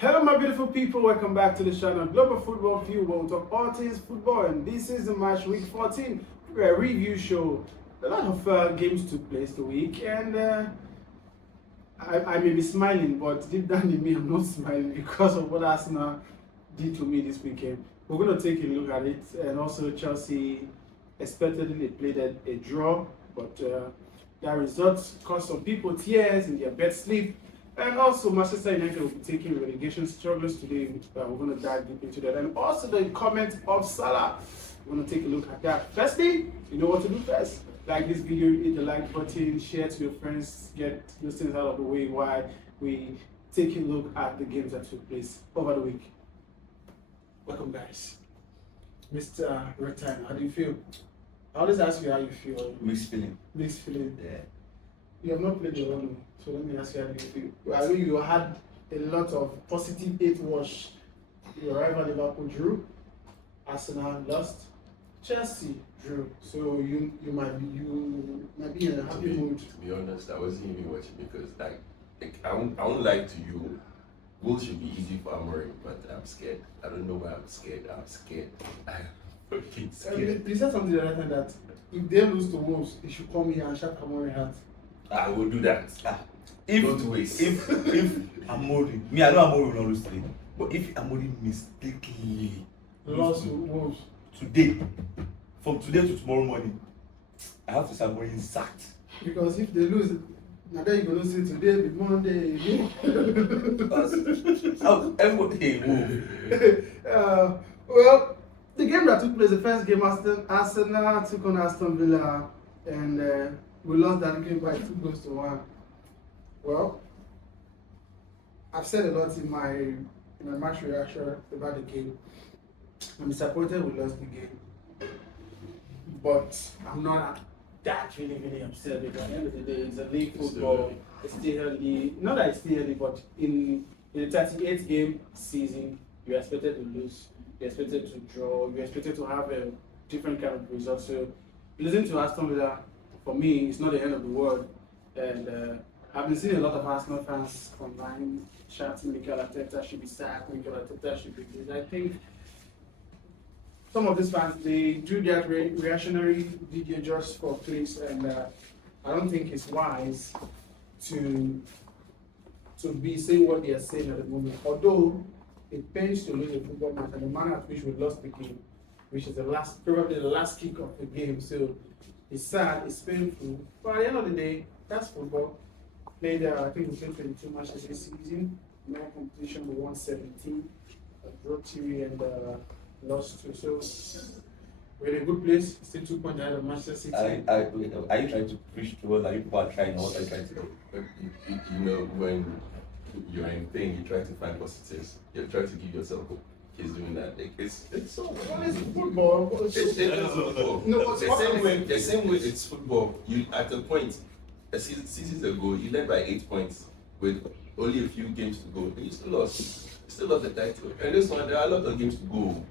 Hello, my beautiful people. Welcome back to the channel Global Football View, where we talk all things football. And this is the match week 14 review show. A lot of games took place the week, and I may be smiling, but deep down in me, I'm not smiling because of what Arsenal did to me this weekend. We're going to take a look at it, and also Chelsea expectedly they played a draw, but their results caused some people tears in their bed sleep. And also, Manchester United will be taking relegation struggles today. We're going to dive deep into that. And also, the comment of Salah. We're going to take a look at that. Firstly, you know what to do first. Like this video, hit the like button, share to your friends, get those things out of the way while we take a look at the games that took place over the week. Welcome, guys. Mr. Red Time, how do you feel? I always ask you how you feel. Mixed feeling. Mixed feeling. Yeah. You have not played the role, so let me ask you how you feel. I mean, you had a lot of positive 8-wash. Your rival Liverpool drew, Arsenal lost, Chelsea drew. So you might be in a happy mood. To be honest, I wasn't even watching because I won't lie to you. Goals should be easy for Amorim, but I'm scared. I don't know why I'm scared. I'm scared. I'm fucking scared. You said something the other time that if they lose to Wolves, they should come here and shout Amorim hat. I will do that. Don't waste. If Amorim, me I know Amorim will not lose today, but if Amorim mistakenly Lost to Wolves today, from today to tomorrow morning, I have to say Amorim sacked. because if they lose, now then you're gonna say today be Monday. Everybody move. Well, the game that took place, the first game, Arsenal took on Aston Villa, and we lost that game by 2-1. Well, I've said a lot in my match reaction about the game. I'm disappointed we lost the game, but I'm not that really upset because at the end of the day, it's a league football. It's still early. Not that it's still early, but in the 38th game season, you're expected to lose. You're expected to draw. You're expected to have a different kind of result. So, losing to Aston Villa, for me, it's not the end of the world. And I've been seeing a lot of Arsenal fans online shouting Mikel Arteta should be sacked, Mikel Arteta should be good. I think some of these fans, they do that reactionary video just for clicks, and I don't think it's wise to be saying what they are saying at the moment. Although it pains to lose a football match and the manner at which we lost the game, which is probably the last kick of the game. So it's sad, it's painful, but at the end of the day, that's football. Played, I think we played 22 matches this season. No competition, we won 17, draw 3 and lost 2. So we're in a good place. Still 2 points ahead of Manchester City. Are you trying to preach to us? Are you people are trying? What are you trying to do? You know, when you're in pain, you try to find positives. You try to give yourself hope. He's doing that. It's so Well, it's football. It's football. No, the same way it's football. You at a point, seasons ago, you led by 8 points with only a few games to go, and you still lost. You still lost the title. And this one, there are a lot of games to go.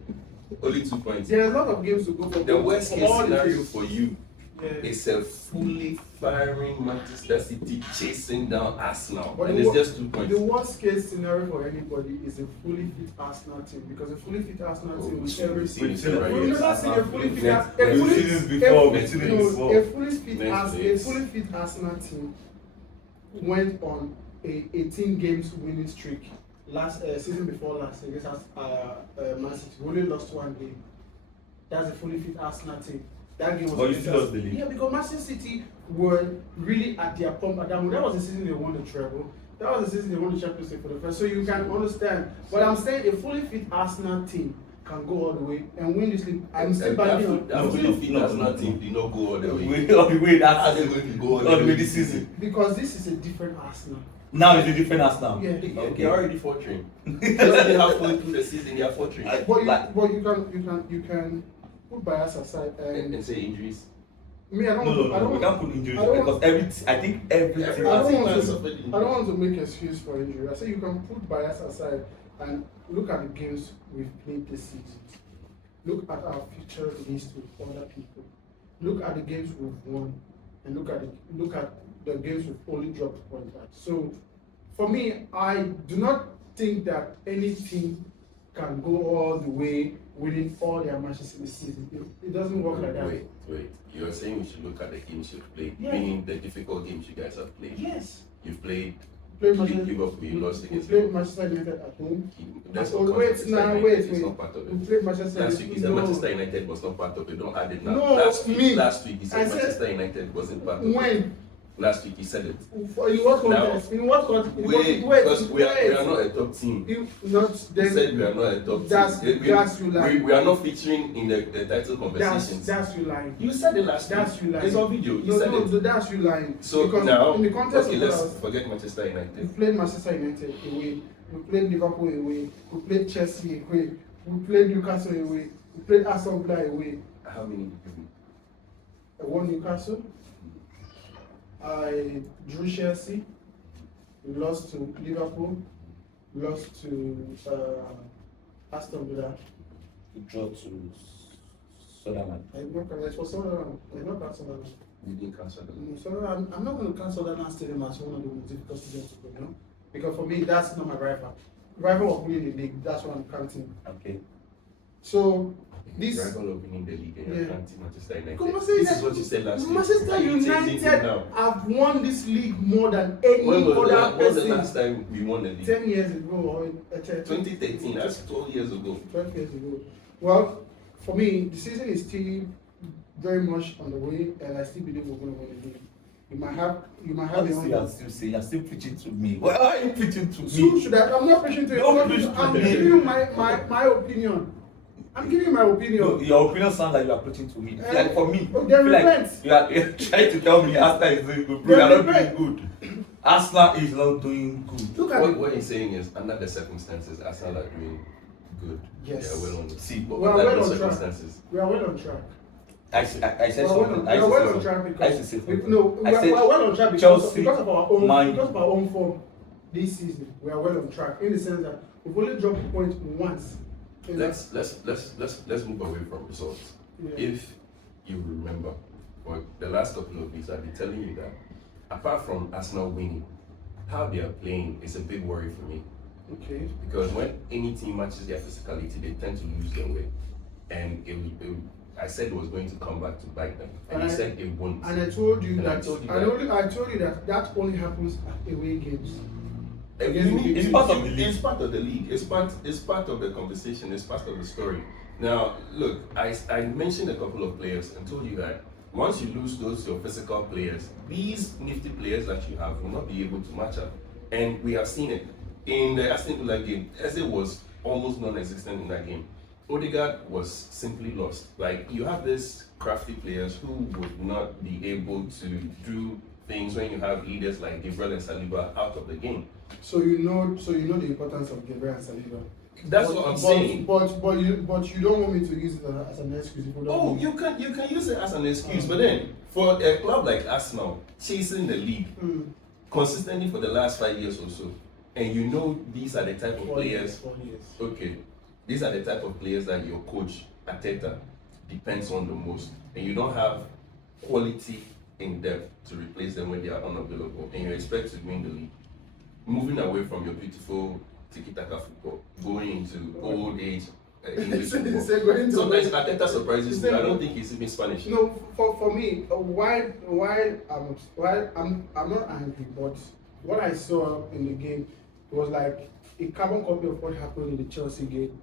Only 2 points. There are a lot of games to go for. The worst case scenario for you Yeah. is a fully firing Manchester City chasing down Arsenal, But and the it's just 2 points. The worst case scenario for anybody is a fully fit Arsenal team, because a fully fit Arsenal team with every we've seen season. it right We've here. never seen a fully fit Next- a We've fully seen this before. We've seen it before. a fully fit Next a days. fully fit Arsenal team went on a 18 games winning streak last season before last against Man City. We only lost 1 game. That's a fully fit Arsenal team. That game was. But you against still us. lost the league. Yeah, because Manchester City were really at their pump at that moment. That was the season they won the treble. That was the season they won the Champions League for the first. So you can understand. But I'm saying a fully fit Arsenal team can go all the way and win this league. I'm still backing on. That fully fit Arsenal team did not go all the way. All the way How that's are they going to go all the way this season. Because this is a different Arsenal. Now it's a different Arsenal. Yeah. They're already faltering. Just they halfway through the season, they are faltering. But you can put bias aside And say injuries. me. I don't. No, I don't. we can't put injuries I don't- because I think everything. I don't want Everything to. suffered injuries. I don't want to make excuse for injury. I say you can put bias aside and look at the games we've played this season. Look at our future list with other people. Look at the games we've won, and look at the games we've only dropped points at. So, for me, I do not think that any team can go all the way winning all their matches in the season. It doesn't work like that. Wait. You're saying we should look at the games you've played, Yeah. meaning the difficult games you guys have played. Yes. You've played Manchester, Liverpool, you lost we against played Liverpool. Manchester United at home. That's Oh, not wait, Manchester now, United, wait, it's wait. not part of We it. played Manchester Last week you said No. Manchester United was not part of it. Don't add it now. No, last week me. you said I said- Manchester United wasn't part of it. When? Last week you said it. In what context? In what context? Wait, because we are not a top team. You not You then. said we are not a top That's team. you lying. We are not featuring in the title conversations. That's you lying. You said it last That's week. you lying. It's on video. You No, said it. that's you lying. So because now, in the context okay, of let's us, forget Manchester we United. played Manchester United away. We played Liverpool away. We played Chelsea away. We played Newcastle away. We played Aston Villa away. How many did you win? I won Newcastle. I drew Chelsea. We lost to Liverpool. We lost to Aston Villa. You draw to Sunderland. I'm not correct for Sunderland. I'm not cancel that. You didn't cancel them. Sunderland. I'm not going to cancel that stadium as one of the most difficult stadiums to play. You know? Because for me, that's not my rival. Rival of winning the league. That's what I'm counting. Okay. So this. Rival of winning the league and you're counting Manchester United. This is what you said last week. Manchester Are you changing it United now? have won this league more than any When was other the person. last time we won the league? 10 years ago or 2013. That's 12 years ago. 12 years ago. Well, for me, the season is still very much on the way, and I still believe we're going to win the league. You might have Honestly, your I'm still saying, you're still preaching to me. Why are you preaching to So me? should I? I'm not preaching to you. Don't preach to I'm me. giving you my opinion. I'm giving you my opinion. No, your opinion sounds like you are preaching to me. Like for me, Oh, then I feel like repent. you're trying to tell me Arsenal is doing good. Bro, Then you're not repent. doing good. Arsenal is not doing good. Look at What he's saying is, under the circumstances, Arsenal are doing good. Yes. They are well on. See, but we are under well those on track. circumstances, We are well on track. I said We something. are well on track because we are well on track Chelsea, because of our own Man- because of our own form this season. We are well on track in the sense that we've only dropped a point once. let's move away from results. Yeah. If you remember, for the last couple of weeks, I've been telling you that apart from Arsenal winning, how they are playing is a big worry for me. Okay. Because when any team matches their physicality, they tend to lose their way. And I said it was going to come back to bite them, and you said it won't. And I told you And I that told you I told you that only happens at away games. It's part of the league. It's part of the league. It's part of the conversation. It's part of the story. Now, look, I mentioned a couple of players and told you that once you lose those your physical players, these nifty players that you have will not be able to match up, and we have seen it in the Aston Villa game. Eze was almost non-existent in that game. Odegaard was simply lost. Like, you have these crafty players who would not be able to do things when you have leaders like Gabriel and Saliba out of the game. So you know the importance of Gabriel and Saliba. That's what I'm saying. But you don't want me to use it as an excuse. Oh, you can use it as an excuse, but then for a club like Arsenal chasing the league consistently for the last 5 years or so, and you know these are the type of players. 4 years. Okay, these are the type of players that your coach Arteta depends on the most, and you don't have quality in depth to replace them when they are unavailable, and you expect to win the league. Moving away from your beautiful tiki-taka football, going into old age English football. Sometimes Arteta surprises me. I don't think he's even Spanish. No, for me, why I'm not angry, but what I saw in the game was like a carbon copy of what happened in the Chelsea game.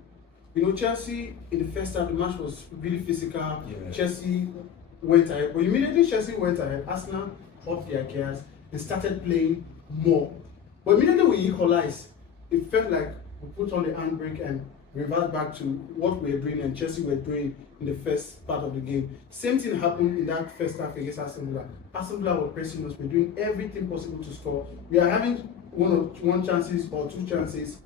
You know, Chelsea in the first half, the match was really physical. Yeah. Chelsea went ahead, but immediately Chelsea went ahead, Arsenal upped their gears and started playing more. But immediately we equalized, it felt like we put on the handbrake and revert back to what we were doing and Chelsea were doing in the first part of the game. Same thing happened in that first half against Aston Villa. Aston Villa were pressing us, we're doing everything possible to score. We are having one chances or two chances.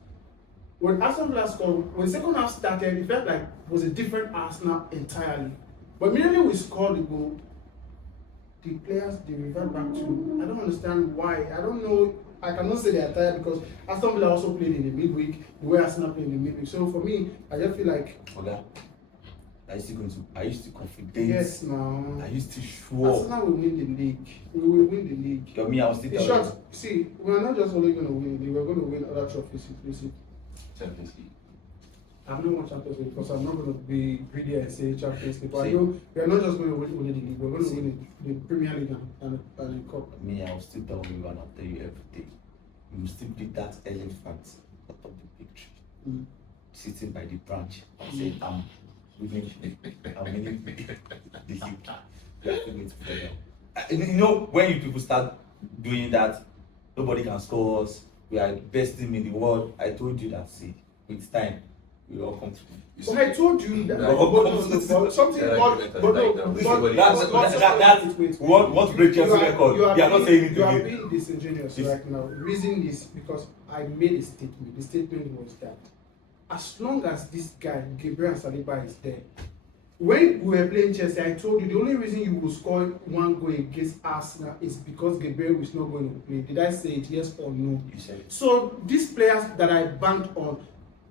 When Aston Villa scored, when the second half started, it felt like it was a different Arsenal entirely. But immediately we scored the goal, the players, they revert back to, I don't understand why. I don't know. I cannot say they are tired because Aston Villa also played in the midweek, the way Arsenal played in the midweek. So for me, I just feel like... Okay. I used to confident. Yes, now. I used to sure. Arsenal will win the league. We will win the league. For me, I was still In short, see, we are not just only going to win the league, we're going to win other trophies inclusive. Champions League. I'm not one Champions League because I'm not going to be greedy and say Champions League. But I See. know we are not just going to win only the league, we're going to win the Premier League and the Cup. Me, I will still tell you and I'll tell you everything. You will still be that elephant out of the big tree, sitting by the branch, saying, I'm winning the league. You have to wait for them. You know, when you people start doing that, nobody can score us. We are the best team in the world. I told you that, see, with time, we will all come to you. So I told you that something want to break Chelsea record. You are not saying it You are again. being disingenuous right now. The reason is because I made a statement. The statement was that as long as this guy, Gabriel Saliba, is there, when we were playing Chelsea, I told you the only reason you will score one goal against Arsenal is because Gabriel is not going to play. Did I say it? Yes or no? You said it. So these players that I banked on,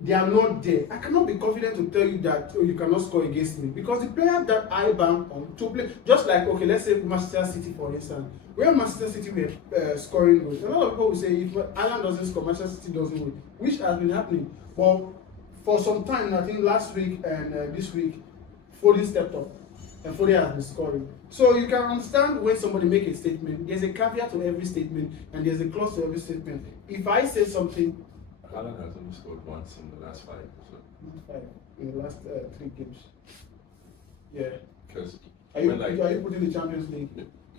they are not there. I cannot be confident to tell you that you cannot score against me because the player that I bank on to play, just like okay, let's say Manchester City for instance, where Manchester City were scoring goals. A lot of people will say if Alan doesn't score, Manchester City doesn't win, which has been happening. But for some time, I think last week and this week, Foden stepped up and Foden has been scoring. So you can understand when somebody make a statement, there's a caveat to every statement and there's a clause to every statement. If I say something, Alan has only scored once in the last 5 or so. in the last 3 games. Yeah. Because Are you putting the Champions League?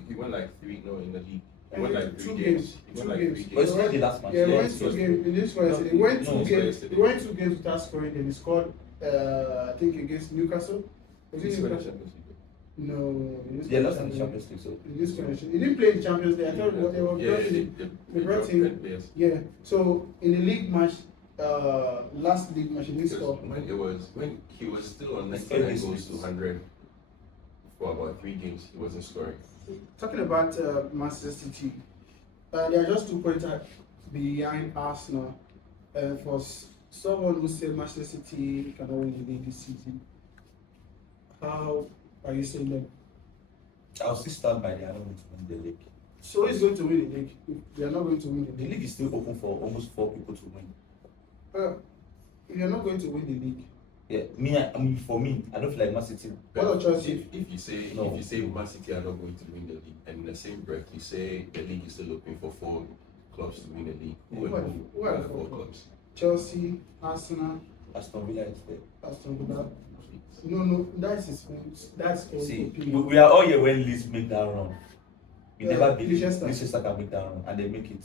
he went like 3 in the league. He went like 3 2 games. He Two went like games. 3 But it's games. not the last match. Yeah, he Yeah, went it's 2 just- games. In this one, yesterday. He went No, 2 it's games. yesterday. He went 2 games without scoring. Then he scored, I think, against Newcastle. Was He's it scored in Newcastle? Champions League. No. he didn't Yeah, score lost in the Champions Champions League. So League. In this connection, he didn't play in the Champions League. I thought they were Yeah, they brought him. Yes. Yeah. So in the league match, last league match, he didn't Because score. when he was still on It's 99 very goals sweet. to 100 for about 3 games, he wasn't scoring. Talking about Manchester City, they are just 2 points behind Arsenal. For someone who said Manchester City cannot win the league this season, how are you saying them? I'll still stand by the I don't want to win the league. So who is going to win the league? If they are not going to win the The league. league is still open for almost 4 people to win. If you are not going to win the league, Yeah, for me, I don't feel like Man City. what about Chelsea? If you say No. if you say Man City are not going to win the league, and in the same breath you say the league is still open for 4 clubs to win the league, who are the 4 clubs? Chelsea, Arsenal, Aston Villa is there. Aston Villa. No, that's his See, opinion. we are all here when Leeds make that run. We never believe Leicester. Leicester can make that run, and they make it.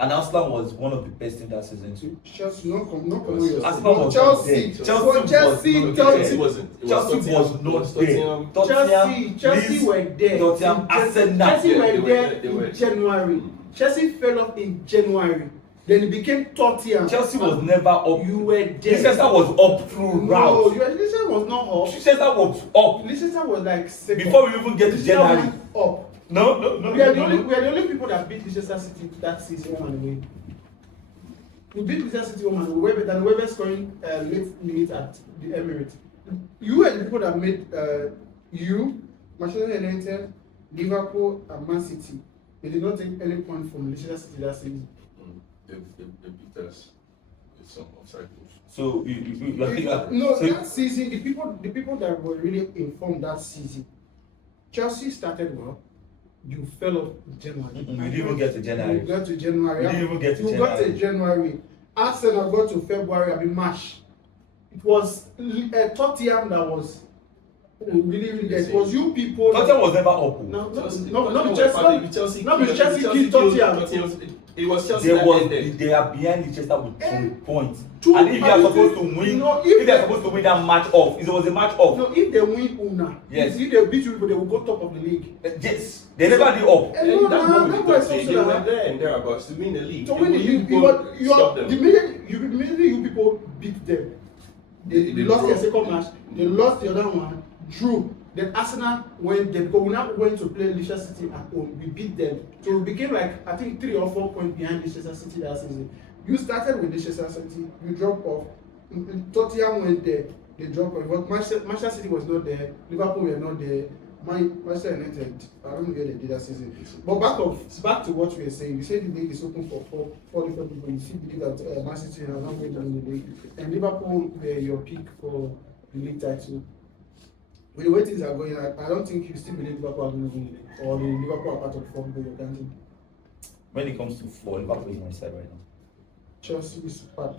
And Arsenal was one of the best in that season too. Chelsea, not come with your Arsenal was Chelsea. there. Chelsea, was Chelsea wasn't. Chelsea was not there. Chelsea Leeds, were there. Tottenham, Arsenal. Chelsea Yeah, were there they were. in January. Chelsea fell off in January. Then it became Tottenham. Chelsea was never up. You were there. Leicester was up through No, route. Leicester was not up. Leicester was up Leicester was like second. before we even get to Leicester January. went up. No. We are the only people that beat Leicester City that season home and away. We beat Leicester City home and away than Weber scoring late minutes at the Emirates. You were the people that made Manchester United, Liverpool, and Man City. They did not take any point from Leicester City that season. They beat us with some offside goals. So you are thinking. No, So that season, the people that were really informed that season, Chelsea started well. You fell off in January. you didn't even get to January. You got to January. You didn't even get to You got to January. Arsenal got to February, I mean March. It was Tottenham that was really there. It was you people. Tottenham was never up. No, Chelsea Chelsea. Not Chelsea killed Tottenham. It was Chelsea They that ended. are behind Leicester with 2 points. Two- And if they are supposed to win, No, if they are supposed to win that match off, it was a match off. No, if they win Una, Yes. if they beat you, they will go top of the league. Yes, they never did up. And no, That no, moment no, because no, they no, were there and thereabouts to win the league. So when you stop them. immediately you people beat them. They They lost draw. their second match. They lost the other one. Drew. Then Arsenal went there because we now went to play Leicester City at home. We beat them. So we became like I think 3 or 4 points behind Leicester City that season. You started with Leicester City. You dropped off. Tottenham went there. they dropped points. But Manchester City was not there. Liverpool were not there. Manchester United, I don't know where they did that season. But back to what we were saying, you said the league is open for four different people. You still believe that Man City are not going to win the league. And Liverpool were your pick for the league title. With the way things are going, I don't think you still believe Liverpool are going to win the league. Or the Liverpool are part of the four people you're counting. When it comes to four, Liverpool is my side right now. Chelsea is part.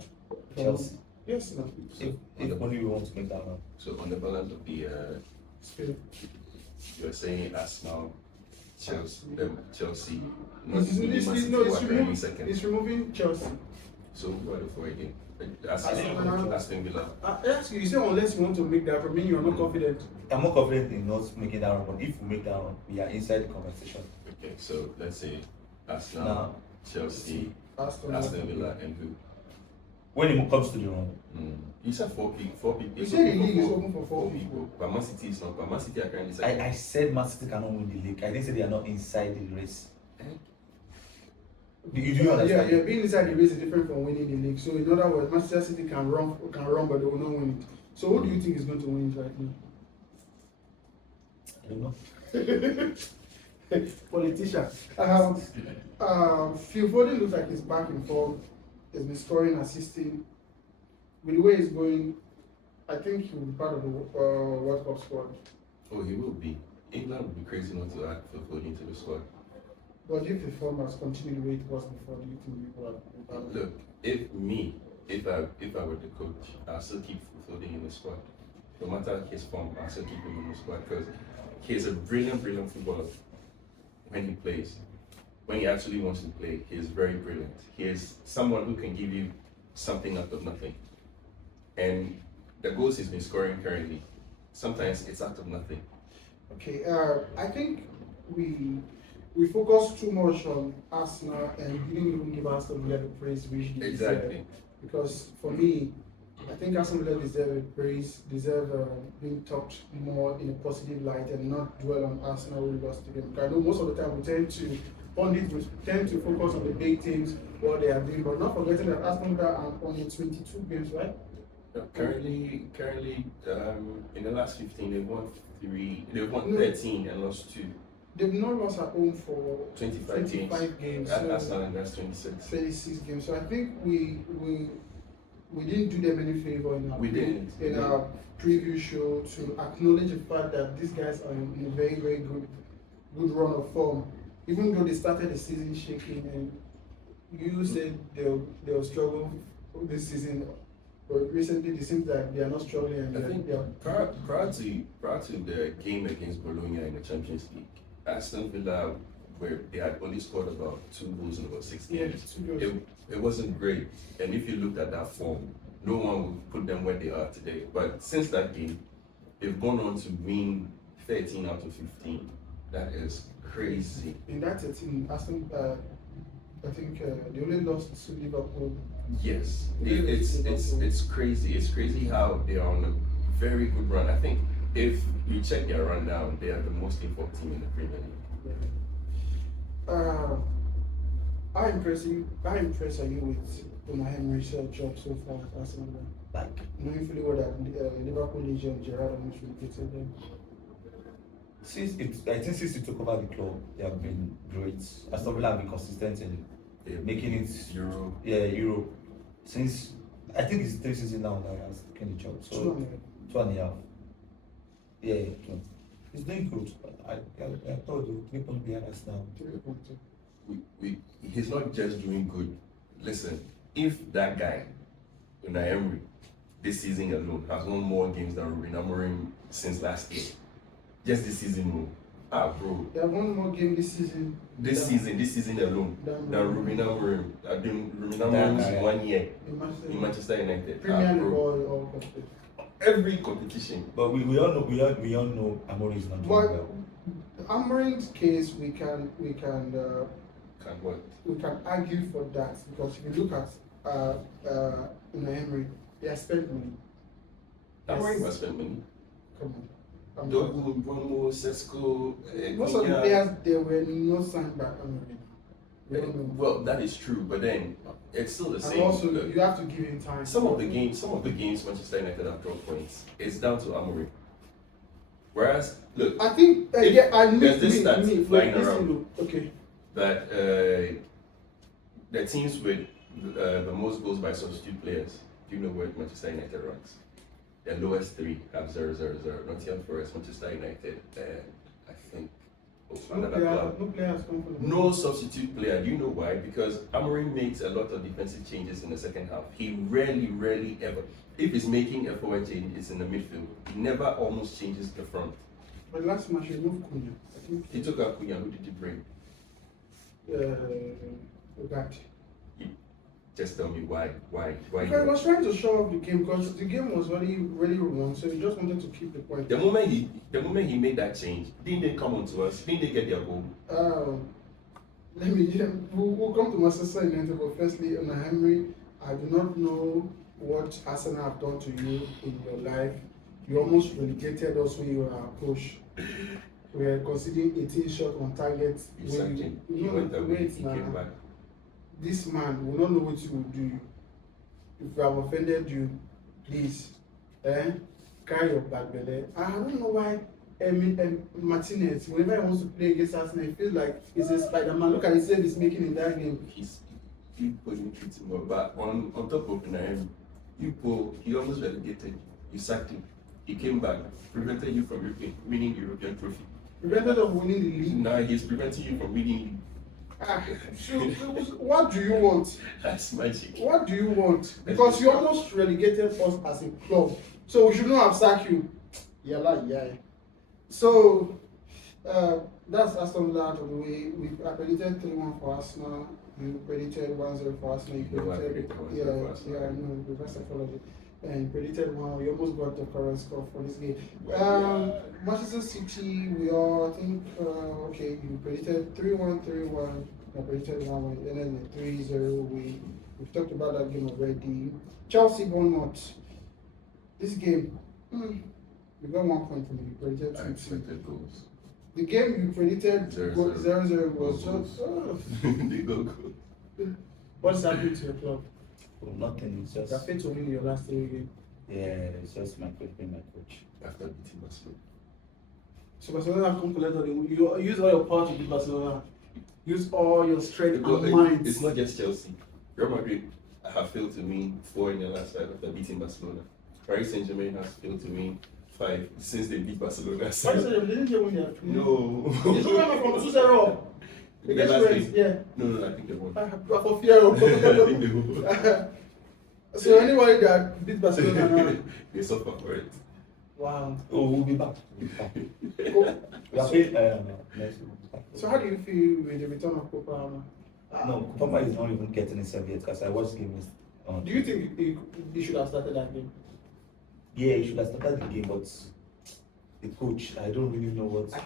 Chelsea. Yes, no. If only we want to make that one. So on the balance of the Still. you're saying Arsenal, Chelsea. It's removing Chelsea. So who are the four again? Aston Villa. You say unless you want to make that, I mean you are not confident. I'm more confident in not making that one, but if we make that one, we are inside the conversation. Okay, so let's say Arsenal, Now, Chelsea, Aston Villa, and who? when it comes to the run, You said four people. You said the league is open for four people. But Man City is not. But Man City are currently second. I said Man City cannot win the league. I didn't say they are not inside the race. Do you understand? Yeah, being inside the race is different from winning the league. So in other words, Manchester City can run, but they will not win it. So who do you think is going to win it right now? I don't know. Politician. Phil Foden looks like he's back in form. He's been scoring, assisting. With the way he's going, I think he will be part of the World Cup squad. Oh, he will be. England would be crazy not to add Phil Foden to the squad. But if the form has continued the way it was before, do you think people are? Look, if I were the coach, I'll still keep Phil Foden in the squad. No matter his form, I'll still keep him in the squad because he's a brilliant footballer when he plays. When he actually wants to play, he is very brilliant. He is someone who can give you something out of nothing. And the goals he's been scoring currently, sometimes it's out of nothing. Okay, I think we focus too much on Arsenal and didn't even give Aston Villa the praise which they deserve. Because for me, I think Aston Villa deserve being talked more in a positive light and not dwell on Arsenal who lost the game. I know most of the time we tend to focus on the big teams, what they are doing, but not forgetting that Aston Villa are on 22 games, right? Currently, in the last 15, they've won 13 and lost 2. They've not lost at home for 25 games. That's 26. 36 games. So I think we didn't do them any favor in our preview show to acknowledge the fact that these guys are in a very, very good run of form. Even though they started the season shaking and you said they'll struggle this season, but recently it seems like they are not struggling. And I think prior to the game against Bologna in the Champions League, Aston Villa, where they had only scored about 2 goals in about 6 games, it wasn't great. And if you looked at that form, no one would put them where they are today. But since that game, they've gone on to win 13 out of 15. That is crazy. In that 13, Aston, I think they only lost to Liverpool. Yes, it's crazy. It's crazy how they are on a very good run. I think if you check their rundown, they are the most important team in the Premier League. How impressed are you with Unai Emery's job so far at Arsenal? Like, knowing fully well that Liverpool legend Gerrard almost relegated them. I think since he took over the club, they have been great. Aston Villa have been consistent in making it Europe. Yeah, Europe. Since I think it's 3 seasons now that he has taken the job. So 2.5. Yeah, 2. He's doing good. I thought the 3 points behind us now. He's not just doing good. Listen, if that guy, Unai Emery, this season alone has won more games than Ruben Amorim since last year, just this season alone, bro. They have won more games this season. This season alone than Ruben Amorim. I've been Ruben Amorim's 1 year in Manchester United. Premier League or competition. Every competition. But we all know Amorim is not doing well. Amorim's case, we can what? We can argue for that because if you look at Unai Emery, he has spent money. Amorim has spent money. Come on. Dogu, Bruno, Sesko, most of the players they were not signed by Amorim. We don't know. Well, that is true, but then it's still the And same. also, Look, you have to give him time. some of the games Manchester United have dropped points. It's down to Amorim. Whereas, look, I think, I there's this stat flying around. Okay. that the teams with the most goals by substitute players, do you know where Manchester United ranks? The lowest three have 0-0-0. Nottingham Forest, Manchester United, and I think another club. No player has come from the No substitute player. Do you know why? Because Amorim makes a lot of defensive changes in the second half. He rarely ever. If he's making a forward change, it's in the midfield. He never almost changes the front. But last match, he moved Cunha. I think. He took out Cunha. Who did he bring? Ugarte. Just tell me why. Because I was trying to show off the game because the game was really won, so he just wanted to keep the point. The moment he made that change, didn't they come onto us? Didn't they get their goal? We'll come to Manchester United, but firstly, on Henry, I do not know what Arsenal have done to you in your life. You almost relegated us when you were our coach. We are considering 18 shots on target. You sacked him. He went away. He came back. This man will not know what he will do. If we have offended you, please, carry your back belly. I don't know why Martinez, whenever he wants to play against Arsenal, he feels like he's a Spider-Man. Look at the save he's making in that game. You couldn't treat him well, but on top of him, he almost relegated. You sacked him. He came back, prevented you from winning the European trophy. Prevented of winning the league. Now he's preventing you from winning. What do you want? That's magic. What do you want? Because you almost relegated us as a club, so we should not have sacked you. Yeah. So that's Aston Villa out of the way. We predicted 3-1 for Arsenal. You predicted 1-0 for Arsenal. You predicted I know reverse psychology. And you predicted 1. You almost got the correct score for this game. Manchester City, we all think okay. You predicted 3-1, 3-1. I predicted 1-1, and then 3-0. We've talked about that game already. Chelsea, Bournemouth. This game, you got 1 point from me. You predicted 2. I expected goals. The game you predicted 0-0 was just. They go goals. What's happening to your club? Well, nothing. It's You are just fit to win your last 3 games. it's just my coach being my coach. After beating Barcelona. So Barcelona have come to let you use all your power to beat Barcelona. Use all your strength and mind. It's not just Chelsea. Real Madrid have failed to win 4 in the last 5 after beating Barcelona. Paris Saint-Germain has failed to win 5 since they beat Barcelona. Why you say they didn't win yet? No. They took them from 2-0. The Against last Rennes, game? yeah. No, I think they won. For fear of. I think they won. So anybody that beat Barcelona now. They suffer for it. Wow. Oh, we'll be back. We are playing next week. So how do you feel with the return of Copa? No, Papa is not even getting himself yet because I watched games. Do you think he should have started that game? Yeah, he should have started the game, but the coach, I don't really know what. I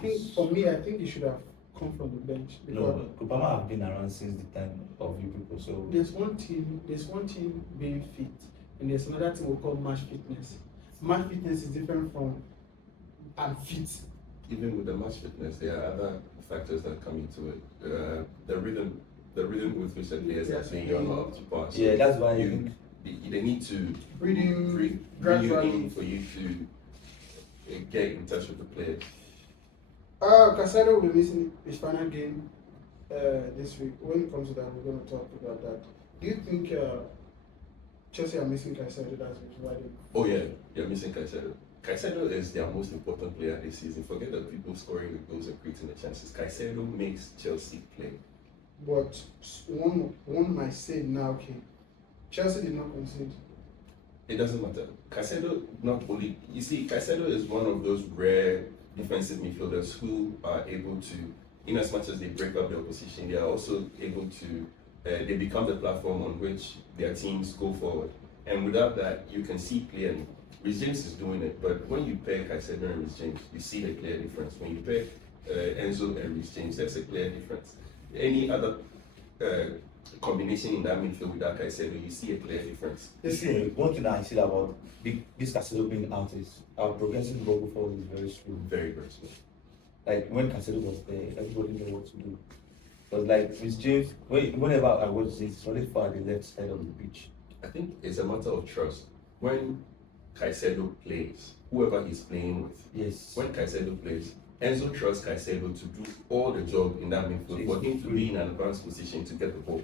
think he should have come from the bench. No, Kupama have been around since the time of you people, so. There's one team being fit, and there's another thing we call match fitness. Match fitness is different from fit. Even with the match fitness, there are other factors that come into it. The rhythm with which the players are playing, you're not up to par. So yeah, that's why they need to bring you in for you to get in touch with the players. Caicedo will be missing his final game this week. When it comes to that, we're going to talk about that. Do you think Chelsea are missing Caicedo? That's why they... Oh yeah, you're missing Caicedo. Caicedo is their most important player this season. Forget the people scoring the goals and creating the chances. Caicedo makes Chelsea play. But one might say now, okay, Chelsea did not concede. It doesn't matter. Caicedo not only, you see, Caicedo is one of those rare defensive midfielders who are able to, in as much as they break up their opposition, they are also able to, they become the platform on which their teams go forward. And without that, you can see clearly. Rhys James is doing it, but when you pair Caicedo and Rhys James, you see the clear difference. When you pair Enzo and Rhys James, that's a clear difference. Any other combination in that midfield without Caicedo, you see a clear difference. See, one thing that I see about this Caicedo being out is our progressive ball forward is very slow. Very, very slow. Like when Caicedo was there, everybody knew what to do. Because like with James, whenever I watch this, it's always far the left side of the pitch. I think it's a matter of trust. When Caicedo plays, whoever he's playing with, Yes. when Caicedo plays, Enzo trusts Caicedo to do all the job in that midfield for him to be in an advanced position to get the ball.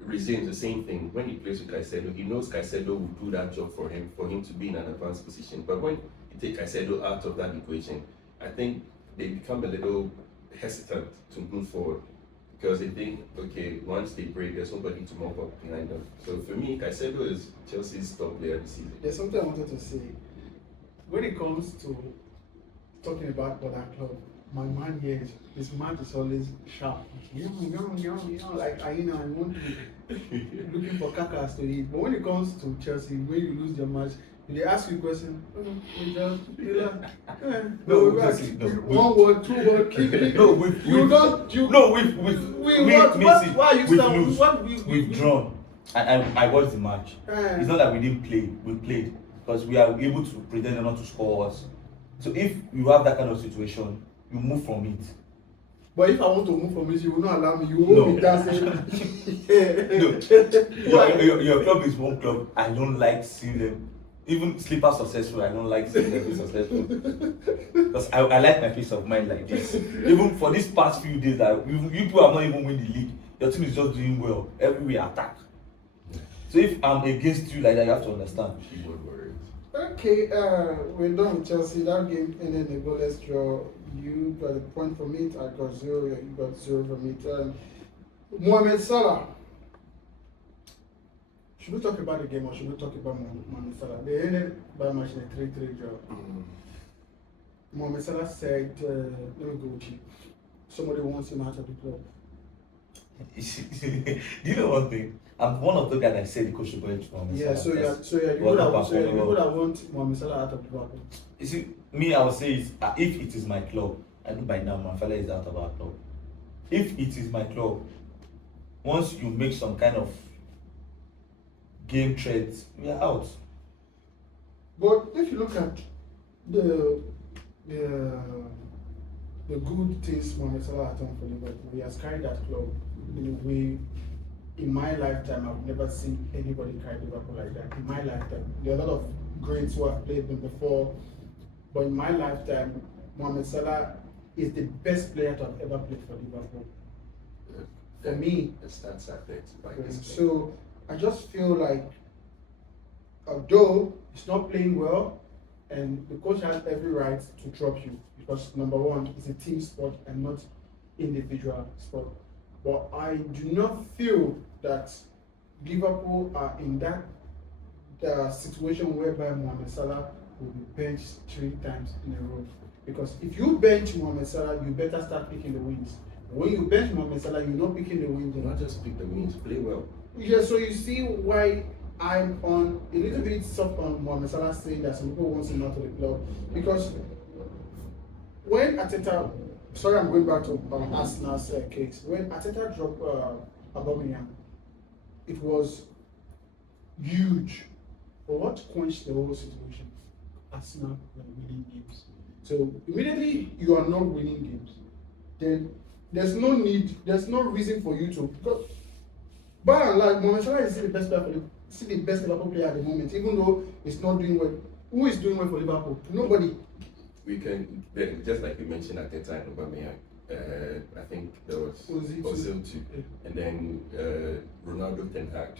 Resumes the same thing. When he plays with Caicedo, he knows Caicedo will do that job for him to be in an advanced position. But when you take Caicedo out of that equation, I think they become a little hesitant to move forward because they think, okay, once they break, there's nobody to mop up behind them. So for me, Caicedo is Chelsea's top player this season. There's something I wanted to say. When it comes to talking about that club, my mind here is this man is always sharp. Like I want to be looking for cakas to eat. But when it comes to Chelsea, when you lose your match, they ask you a question. One word, two word, keep it. No, we've drawn. I watched the match. It's not that we didn't play, we played because we are able to pretend not to score us. So if you have that kind of situation, you move from it. But if I want to move from it, you will not allow me. You will hold me dancing. No, your club is one club. I don't like seeing them. Even Slipper successful, I don't like seeing them be successful. Because I like my peace of mind like this. Even for these past few days, that you people have not even win the league. Your team is just doing well. Everywhere attack. So if I'm against you like that, you have to understand. Okay, we're done with Chelsea. That game ended in a goalless draw. You got a point from it. I got 0. You got 0 from it. Mohamed Salah. Should we talk about the game or should we talk about Mohamed Salah? They ended by match in a 3-3 draw. Mohamed Salah said, let me go with you. Somebody wants him out of the club. Do you know one thing? I'm one of the guys that said the coach should go into Mohamed Salah. You would have want Mohamed Salah out of the club. You see, me, I would say is if it is my club, I know by now my father is out of our club. If it is my club, once you make some kind of game threats, we are out. But if you look at the good things Mohamed Salah has done for Liverpool, he has carried that club in a way. In my lifetime, I've never seen anybody carry Liverpool like that. In my lifetime, there are a lot of greats who have played them before, but in my lifetime, Mohamed Salah is the best player to have ever played for Liverpool. For me, the stats are there to back this. So I just feel like, although he's not playing well, and the coach has every right to drop you because number one, it's a team sport and not individual sport. But I do not feel that Liverpool are in that situation whereby Mohamed Salah will be benched 3 times in a row. Because if you bench Mohamed Salah, you better start picking the wins. When you bench Mohamed Salah, you're not picking the wins. Not just pick the wins, play well. Yeah, so you see why I'm on a little bit soft on Mohamed Salah saying that some people want him out of the club. Because when Arteta, sorry, I'm going back to Arsenal's case. When Arteta dropped Aubameyang, it was huge. But what quenched the whole situation? Arsenal were winning games. So immediately you are not winning games, then there's no need, there's no reason for you to. Because by and large, Mohamed Salah is still the best player the best Liverpool player at the moment, even though it's not doing well. Who is doing well for Liverpool? Nobody. We can, just like you mentioned at the time, Aubameyang, I think there was Ozil too, and then Ronaldo, Ten Hag.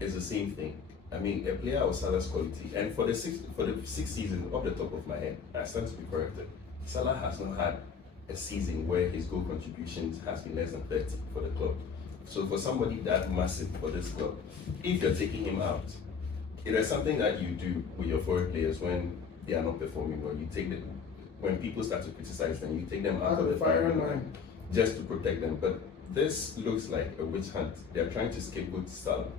It's the same thing. I mean, a player of Salah's quality, and for the sixth season, off the top of my head, I stand to be corrected. Salah has not had a season where his goal contributions has been less than 30 for the club. So for somebody that massive for this club, if you're taking him out, it is something that you do with your foreign players when they are not performing well. You take them, when people start to criticize them, you take them out of the firing line just to protect them. But this looks like a witch hunt. They are trying to scapegoat Salah.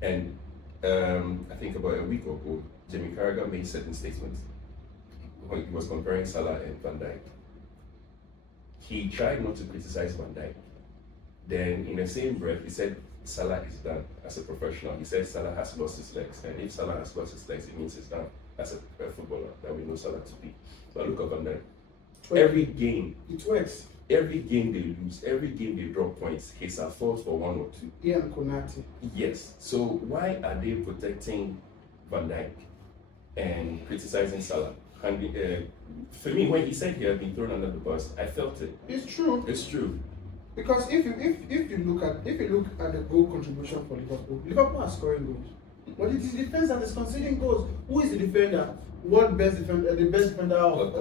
And I think about a week ago, Jamie Carragher made certain statements when he was comparing Salah and Van Dijk. He tried not to criticize Van Dijk. Then in the same breath, he said Salah is done as a professional. He said Salah has lost his legs. And if Salah has lost his legs, it means he's done as a footballer that we know Salah to be. So look at Van Dijk. Every game. It works. every game they lose, every game they drop points, he's at fault for 1 or 2. Yeah, and Konate. Yes. So why are they protecting Van Dijk and criticizing Salah? And for me, when he said he had been thrown under the bus, I felt it. It's true. It's true. Because if you look at the goal contribution for Liverpool, Liverpool are scoring goals. But it is defense that is conceding goals. Who is the defender? What best defender? The best defender of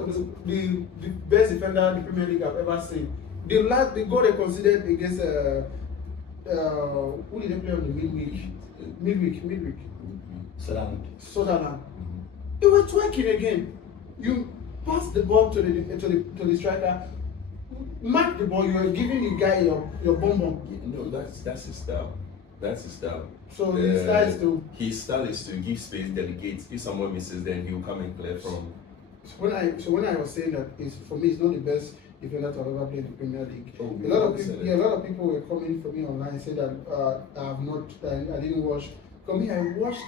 the best defender the Premier League I've ever seen. The goal they conceded against who did they play on the midweek? Sunderland. They were twerking again. You pass the ball to the striker. Mark the ball. You are giving the guy your bomb. No, that's his style. That's his style. So his style is to give space, delegate. If someone misses, then he'll come and clear from. So when I was saying that, for me, it's not the best defender to have ever played in the Premier League. Oh, a lot of people were coming for me online saying that I didn't watch. For me, I watched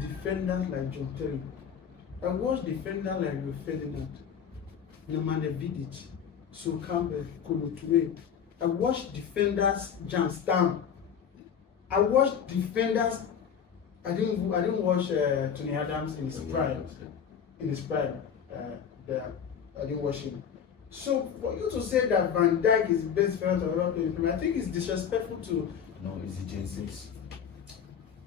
defenders like John Terry. I watched defenders like Rio Ferdinand, Nemanja Vidic, Sol Campbell, Kolo Touré. I watched defenders Jan Stam. I watched defenders. I didn't watch Tony Adams in his prime. I didn't watch him. So for you to say that Van Dijk is the best defender to ever play in the Premier, I think it's disrespectful to. No, it's the Gen Z.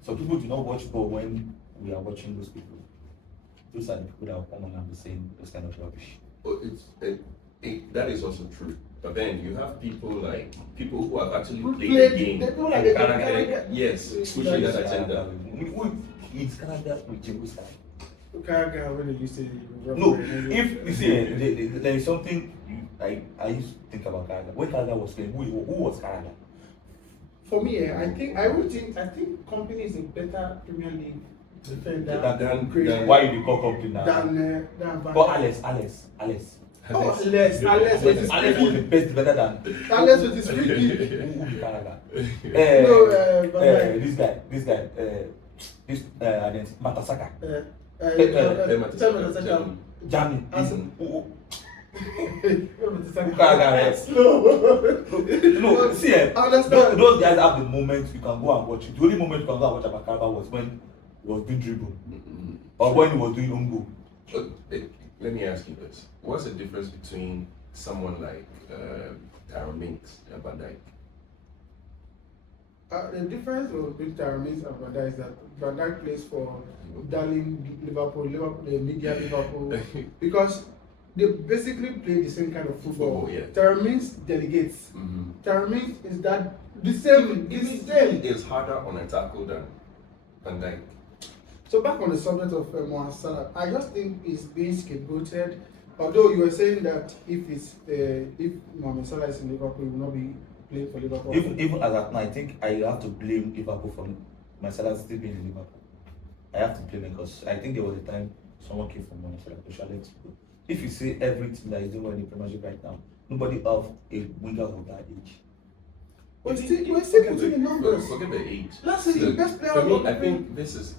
So people do not watch ball when we are watching those people. Those are the people that will come on and be saying those kind of rubbish. Oh, that is also true. But then you have people who have actually played the game. Yes, pushing that agenda. It's Canada with Jingle Style. Carragher, when you say no, if you see there is something I used to think about Carragher. When Carragher was playing, who was Carragher? For me, I think Company is a better Premier League defender than why you call Company now? Than but Alex. Alex was the best defender than Alex with his free kick. Who be Carragher? This guy, Matasaka. Jamie. No, see, those guys have the moment you can go and watch it. The only moment you can go and watch about Carragher was when he was doing dribble or when he was doing ungo. Let me ask you this: what's the difference between someone like Tyrone Mings and Van Dijk? The difference between Tyrone Mings and Van Dijk is that Van Dijk plays for Darling Liverpool, the media Liverpool, because they basically play the same kind of football. Yeah. Tyrone Mings delegates. Tyrone Mings is that the same. It's harder on a tackle than Van Dijk. So back on the subject of Mohamed Salah, I just think he's being scapegoated. Although you were saying that if Mohamed Salah is in Liverpool, he will not be playing for Liverpool. Even as at now, I think I have to blame Liverpool for Mohamed Salah still being in Liverpool. I have to blame him because I think there was a time someone came from Mohamed Salah to Charlotte. If you see everything that is doing well in the Premier League right now, nobody of a winger of that age. We're still putting the numbers. Forget the age. That's the best player. For me, I think this is.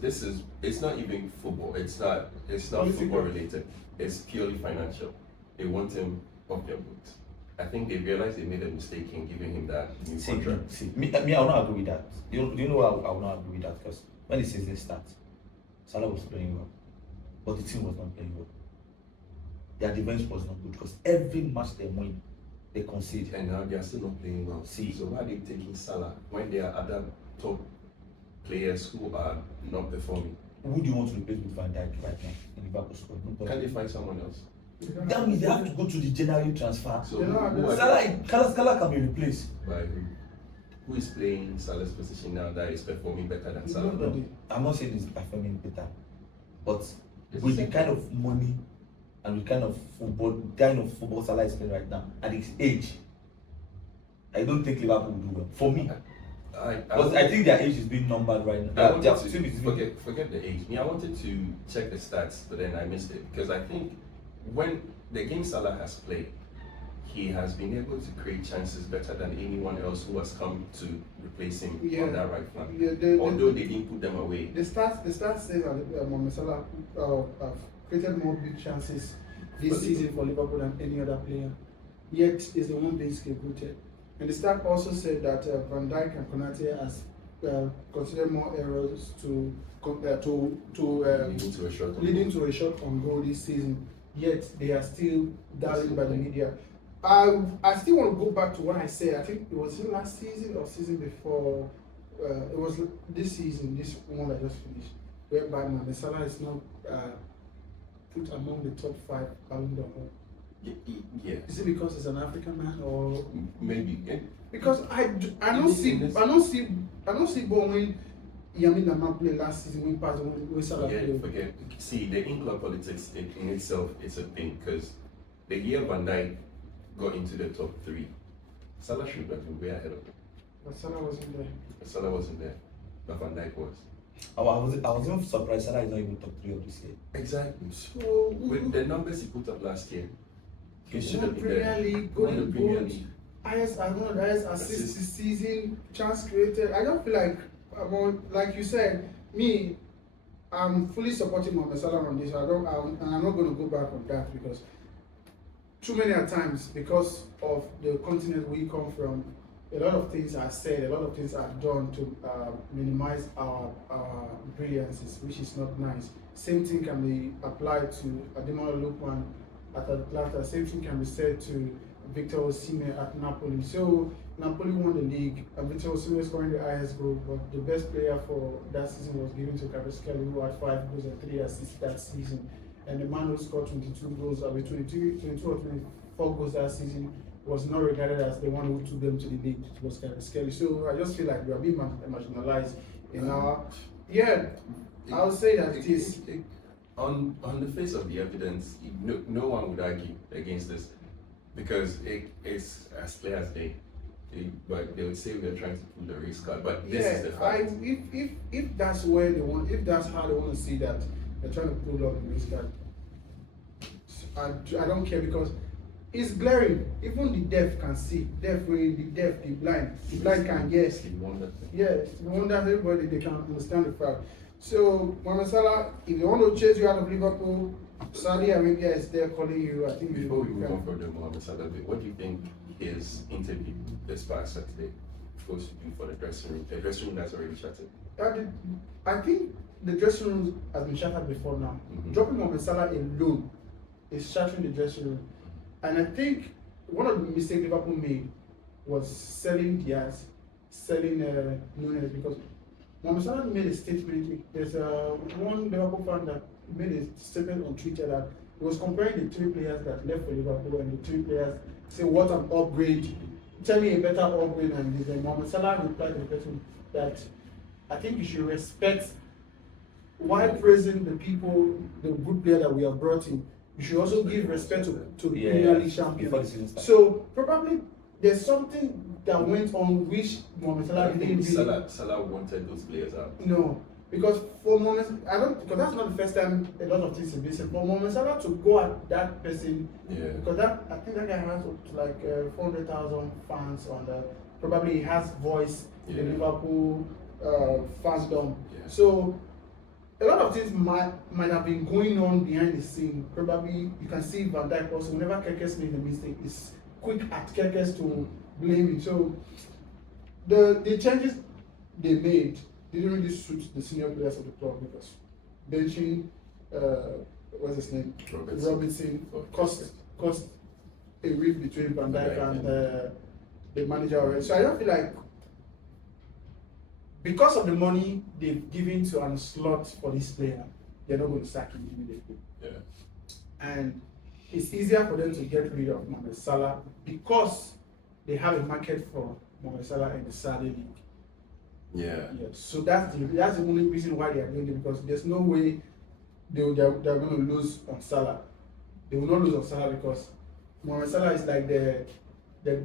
It's not even football. It's not football related. It's purely financial. They want him off their books. I think they realized they made a mistake in giving him that new contract. Me, I will not agree with that. Do you know why I will not agree with that? Because when the season starts, Salah was playing well, but the team was not playing well. Their defense was not good because every match they win, they concede. And now they are still not playing well. So why are they taking Salah when there are other top players who are not performing? Who do you want to replace with Van Dijk right now in Liverpool squad? Can they find someone else? That means they have to go to the January transfer. So Salah can be replaced. By who? Who is playing Salah's position now that is performing better than Salah? I'm not saying he's performing better, but with the kind of money and the kind of football Salah is playing right now at his age, I don't think Liverpool will do well. For me, I think their age is being numbered right now. Forget the age. I wanted to check the stats, but then I missed it because I think when the game Salah has played, he has been able to create chances better than anyone else who has come to replace him on that right flank. Although they didn't put them away. The stats say that Mohamed Salah have created more big chances this season for Liverpool than any other player. yet is the one being scapegoated. And the staff also said that Van Dijk and Konate has considered more errors leading to a shot on goal this season. Yet they are still doubted by the media. I still want to go back to what I said. I think it was last season or season before. It was this season, this one that just finished, whereby Mohamed Salah is not put among the top 5 Ballon d'Or. Yeah. Is it because he's an African man or maybe? Because I don't see ball when Yamin Lamar played last season when passed when Salah played. Forget. See, the England politics in itself is a thing because the year Van Dijk got into the top 3, Salah should have been way ahead of him. But Salah wasn't there. Salah wasn't there, but Van Dijk was. I was even surprised Salah is not even top 3 of this year. Exactly. So With the numbers he put up last year, he should won have been there. Premier League, Won the golden Premier boot, League. highest assist this season, chance created. I don't feel like, like you said, I'm fully supporting Mohamed Salah on this. And I'm not going to go back on that because too many times, because of the continent we come from, a lot of things are said, a lot of things are done to minimize our brilliances, which is not nice. Same thing can be applied to Ademola Lookman at Atlanta. Same thing can be said to Victor Osimhen at Napoli. So Napoli won the league, and Victor Osimhen scoring the highest goal, but the best player for that season was given to Kvaratskhelia, who had 5 goals and 3 assists that season. And the man who scored 22 goals, 22 or 24 goals that season, was not regarded as the one who took them to the league. It was Kvaratskhelia. So I just feel like we are being marginalized in our. Yeah, I would say that it is. On the face of the evidence, no one would argue against this because it's as clear as day. But they would say we are trying to pull the race card, but this is the fact. If that's where they want, if that's how they want to see that they're trying to pull up the race card, I don't care because it's glaring. Even the deaf can see. The blind can guess. Yes, no wonder everybody they can understand the fact. So Mohamed Salah, if you want to chase you out of Liverpool, Saudi Arabia is there calling you. I think before we move on from the Mohamed Salah bit, what do you think his interview this past Saturday supposed to do for the dressing room? The dressing room that's already shattered. I think the dressing room has been shattered before now. Dropping Mohamed Salah alone is shattering the dressing room. And I think one of the mistakes Liverpool made was selling Diaz, selling Nunes, because Mohamed Salah made a statement. There's one Liverpool fan that made a statement on Twitter that he was comparing the 3 players that left for Liverpool and the 3 players, say what an upgrade. Tell me a better upgrade than this. And Mohamed Salah replied to the person that I think you should respect, while praising the people, the good player that we have brought in, you should also give respect to the Premier League champion. So probably there's something that went on which Mohamed Salah didn't really. Salah wanted those players out. No, because for Mohamed, because that's not the first time a lot of things have been said. For Mohamed Salah to go at that person, because I think that guy has up to like 400,000 fans on the. Probably he has voice in Liverpool fansdom. So a lot of things might have been going on behind the scene. Probably you can see Van Dijk also, whenever Kekes made a mistake, is quick at Kekes to blame him. So the changes they made didn't really suit the senior players of the club because benching what's his name? Robertson caused a rift between Van Dijk and the manager already. So I don't feel like, because of the money they've given to an slot for this player, they're not going to sack him immediately. And it's easier for them to get rid of Mohamed Salah because they have a market for Mohamed Salah in the Saudi league. So that's the only reason why they are doing it, because there's no way they're going to lose on Salah. They will not lose on Salah because Mohamed Salah is like the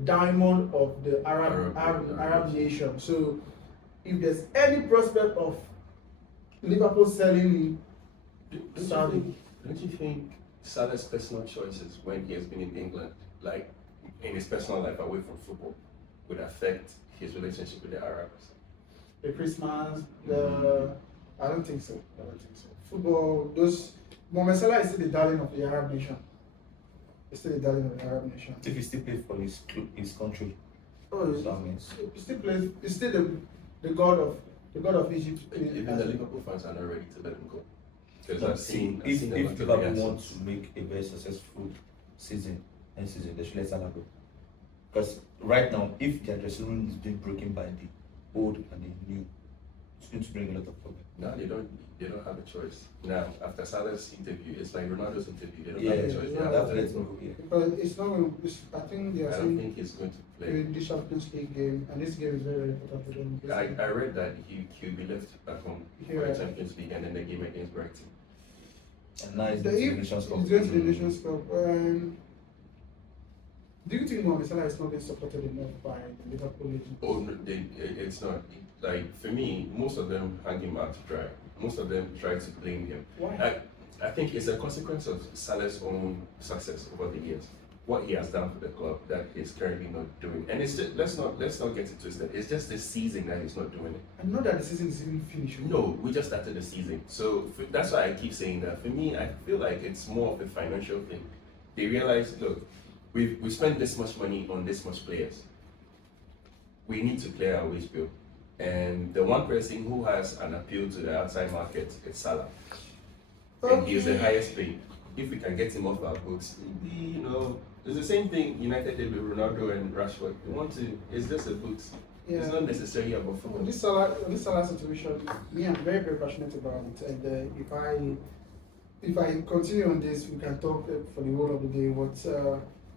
diamond of the Arab nation. So if there's any prospect of Liverpool selling Saudi, don't you think Salah's personal choices when he has been in England, like in his personal life away from football, would affect his relationship with the Arabs? The Christmas, I don't think so. Football, Mohamed Salah is the darling of the Arab nation. He's still the darling of the Arab nation. If he still plays for his country, Oh, so that means he still plays. He's still the god of Egypt. Even the Liverpool fans are not ready to let him go. Because no, I've seen if a lot of Liverpool reactions. want to make a very successful season, next season, they should let Salah go. Because right now, if their dressing room is being broken by the old and the new, it's going to bring a lot of problems. No, they don't have a choice. Now, after Salah's interview, it's like Ronaldo's interview. They don't Yeah, have a choice. They have that's to let let him him go. Yeah. Because it's not going. I think they go. are I don't saying think he's going to play. the Champions League game, and this game is very, very important for them. I read that he'll be left at home for Yeah. the Champions League and then the game against Brighton. And now it's The, the if, Nations Cup. it's going to the Nations Cup. Do you think Mohamed Salah is not being supported enough by the Liverpool legend? Oh, no, it's not. Like, for me, most of them hang him out to dry. Most of them try to blame him. Why? I think it's a consequence of Salah's own success over the years. What he has done for the club that he's currently not doing. And it's just, let's not get it twisted. It's just the season that he's not doing it. I know that the season is even finished. No, we just started the season. So that's why I keep saying that. For me, I feel like it's more of a financial thing. They realize, look, we spent this much money on this much players. We need to clear our wage bill. And the one person who has an appeal to the outside market is Salah. And he is the highest paid. If we can get him off our books, you know, it's the same thing United did with Ronaldo and Rashford. We want to, it's just the books. Yeah. It's not necessarily about football. This Salah situation, me, I'm very, very passionate about it. And if I continue on this, we can talk for the whole of the day. What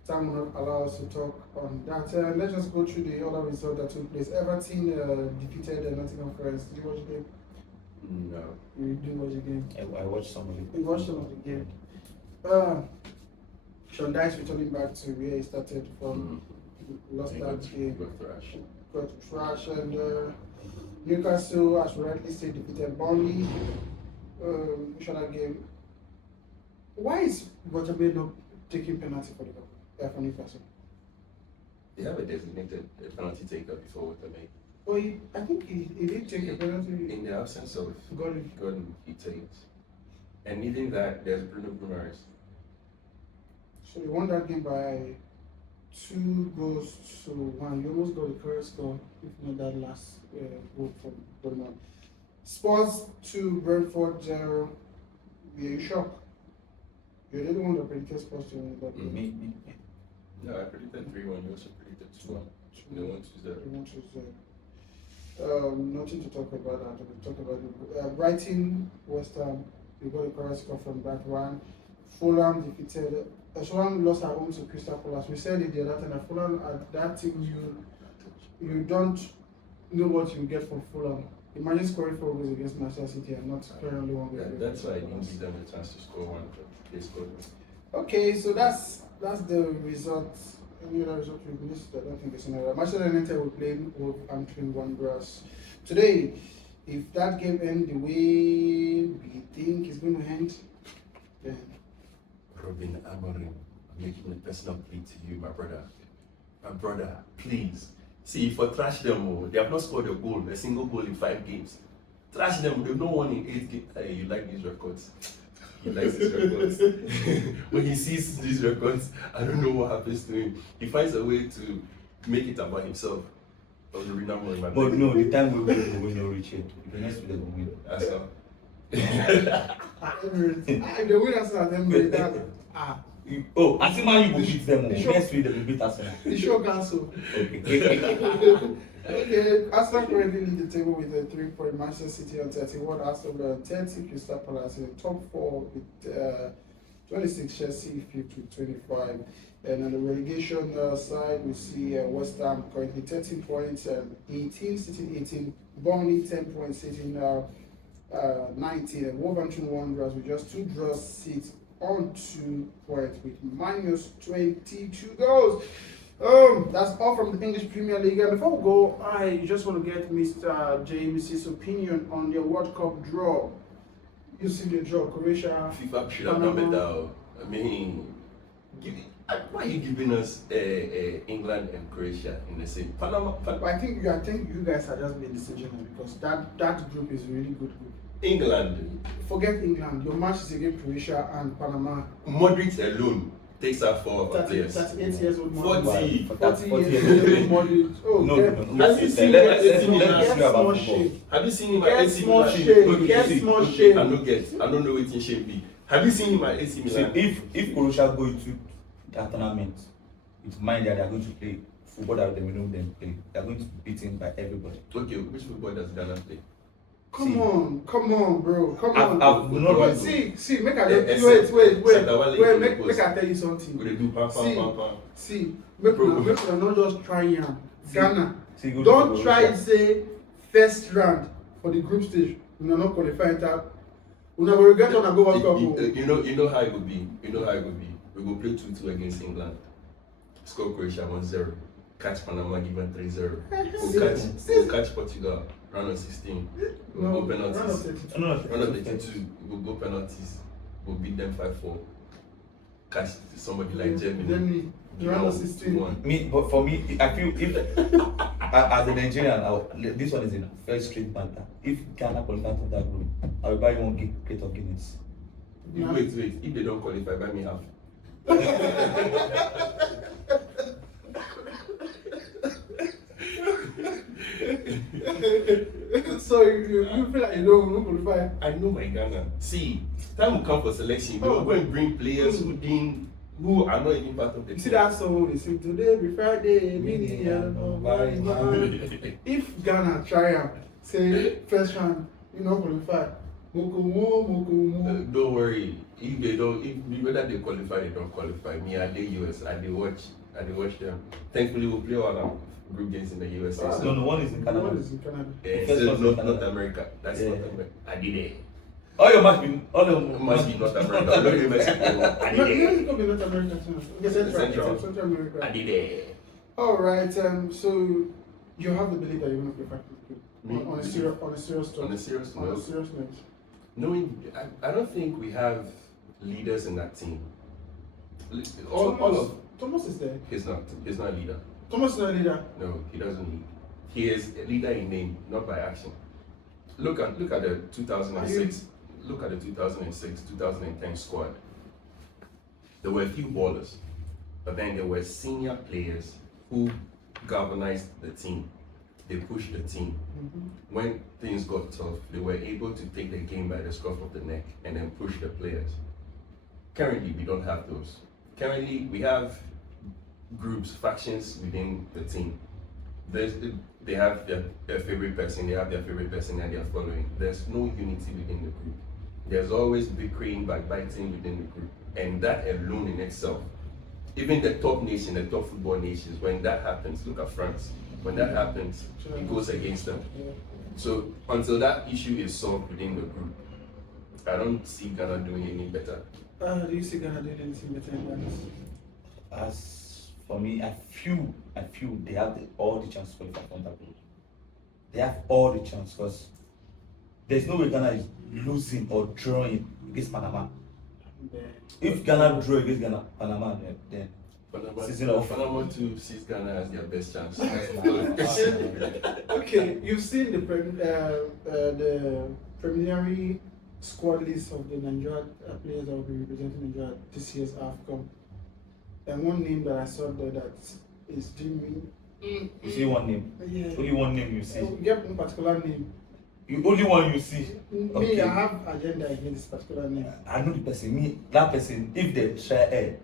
time will not allow us to talk on that. Let's just go through the other results that took place. Everton defeated Nottingham Forest. Did you watch the game? No. You didn't watch the game. I watched some of it. We watched some of the game. Sean Dyche returning back to where he started from. Lost that game. Got trash and Newcastle, as we rightly said, defeated Burnley. Which other game? Why is Waterbury not taking penalty for Newcastle? They have a designated penalty taker before Waterbury. Oh, I think he did take a penalty. In the absence of Gordon. he takes. And even that, there's Bruno Guimaraes. So they won that game by 2-1. You almost got the correct score, if not that last goal from Bournemouth. Spurs 2, Brentford 0. Were you shocked? You're the only one that predicted Spurs to win that game. Me. No, I predicted 3-1. You also predicted 2-1. They won 2-0. Nothing to talk about that. We'll talk about Brighton, West Ham. We got the correct score from that one. Fulham defeated. Fulham lost at home to Crystal Palace. We said it the other time that Fulham, that team, you don't know what you get from Fulham. Imagine scoring 4 goals against Manchester City and not scoring only 1 goal. Yeah, that's why I didn't give them a chance to score one. They scored one. Okay, so that's the result. Any other result we missed? I don't think it's another. Manchester United will play Wolverhampton Wanderers today. If that game ends the way we think it's going to end, then Robin Amorim, I'm making a personal plea to you, my brother. My brother, please. See, for trash them, they have not scored a single goal in 5 games. Trash them, they've not won in 8 games. Hey, you like these records? He likes his records. When he sees these records, I don't know what happens to him. He finds a way to make it about himself. But no, the time we will not reach it. The next week they will win. That's all. if the winners are them, Oh, Arsenal you will beat them. The show- Next week they will beat Arsenal. the show cancel. Okay. Okay, Arsenal currently lead the table with a 3-point. Manchester City on 31, Aston Villa on 30, Crystal Palace in the top 4 with 26, Chelsea 5th with 25. And on the relegation side, we see West Ham currently 13 points, 18, sitting 18, Burnley 10 points, sitting 19, and Wolverhampton Wanderers with just 2 draws, sit on 2 points with minus 22 goals. That's all from the English Premier League. And before we go, I just want to get Mr. James's opinion on the World Cup draw. You see the draw, Croatia. FIFA should have done better. I mean, why are you giving us England and Croatia in the same Panama? I think you guys are just being decisional because that group is a really good group. England. Forget England. Your match is against Croatia and Panama. Modric alone, takes her for 38 years old man. 40. 40 40 years old mortgage. Oh, No, get- no, no. Have you seen Let's him at hear AC about small football. shame. Have you seen him Get at AC small Milan? shame, Okay, get see, small okay, shame. I don't know what shame be. Have you seen him at AC See, Milan? if Croatia go into that tournament, it's mind that they are going to play football that they will know them play. They are going to be beaten by everybody. Okay, which football does Ghana play? Come on, bro. Come I've on. not Wait, been to- see, make I Eh, wait, make Post. I tell you something. Will they do pam See. pam pam pam? See, make Bro. una not just try am. Ghana, See, go to don't Croatia. try say first round for the group stage. Una not qualify enter. Una go regret una go World Cup. You, o. you know how it would be. You know how it would be. We will play 2-2 against England. Score Croatia 1-0. Catch Panama, give them 3-0. We'll catch Portugal, round of 16. We'll No, go penalties. round of 32. No, no, Round of 32, we'll go penalties. We'll beat them 5-4. Catch somebody like Germany. Germany, round of 16. 2-1. Me, but for me, I feel if as a Nigerian, this one is in first straight banter. If Ghana qualify to that group, I will buy one crate of Guinness. Yeah. Wait. If they don't qualify, buy me half. So you feel like you don't qualify. I know my Ghana. See, time will come for selection. We will go and bring players who are not even part of the You see team. that song they sing today be Friday, mini nobody man. If Ghana try am, say first round, you know qualify. Mokumu. Don't worry. If they don't, if whether they qualify, they don't qualify. Me, I dey US. I dey watch them. Thankfully, we'll play all our group games in the USA. Ah, No, one is in Canada. One is in Canada. So First one is North Canada. America. That's Yeah. North America. I did it. All your match be all your Must be North America. I'm not in Mexico. I No, did it. Mexico be North America too. Okay, Central I America. did it. All right. So you have the belief that you're gonna play practice Me? on a serious On a serious On a note, serious note. knowing, I don't think we have leaders in that team. All of Thomas is there. he's not a leader. Thomas is not a leader. No, he doesn't lead. He is a leader in name, not by action. Look at the 2006. Look at the 2006-2010 squad. There were a few ballers, but then there were senior players who galvanized the team. They pushed the team. When things got tough, they were able to take the game by the scruff of the neck and then push the players. Currently, we don't have those. Currently, we have groups, factions within the team. They have their favorite person, they have their favorite person and they are following. There's no unity within the group. There's always bickering, backbiting within the group. And that alone in itself, even the top nation, the top football nations, when that happens, look at France. When that happens, it goes against them. So until that issue is solved within the group, I don't see Ghana doing any better. Do you see Ghana doing anything better than that? As for me, I feel they have all the chance to qualify from that group. They have all the chance because there's no way Ghana is losing or drawing against Panama. If Ghana draw against Panama, then season of Panama too sees Ghana as their best chance. Okay, you've seen the preliminary squad list of the Nigerian players that will be representing Nigeria this year's AFCON. And one name that I saw there that is Jimmy. you see one name. Yeah. Only one name you see. You get one particular name. Only one you see. Me, Okay. I have agenda against this particular name. I know the person. Me, that person. If they try,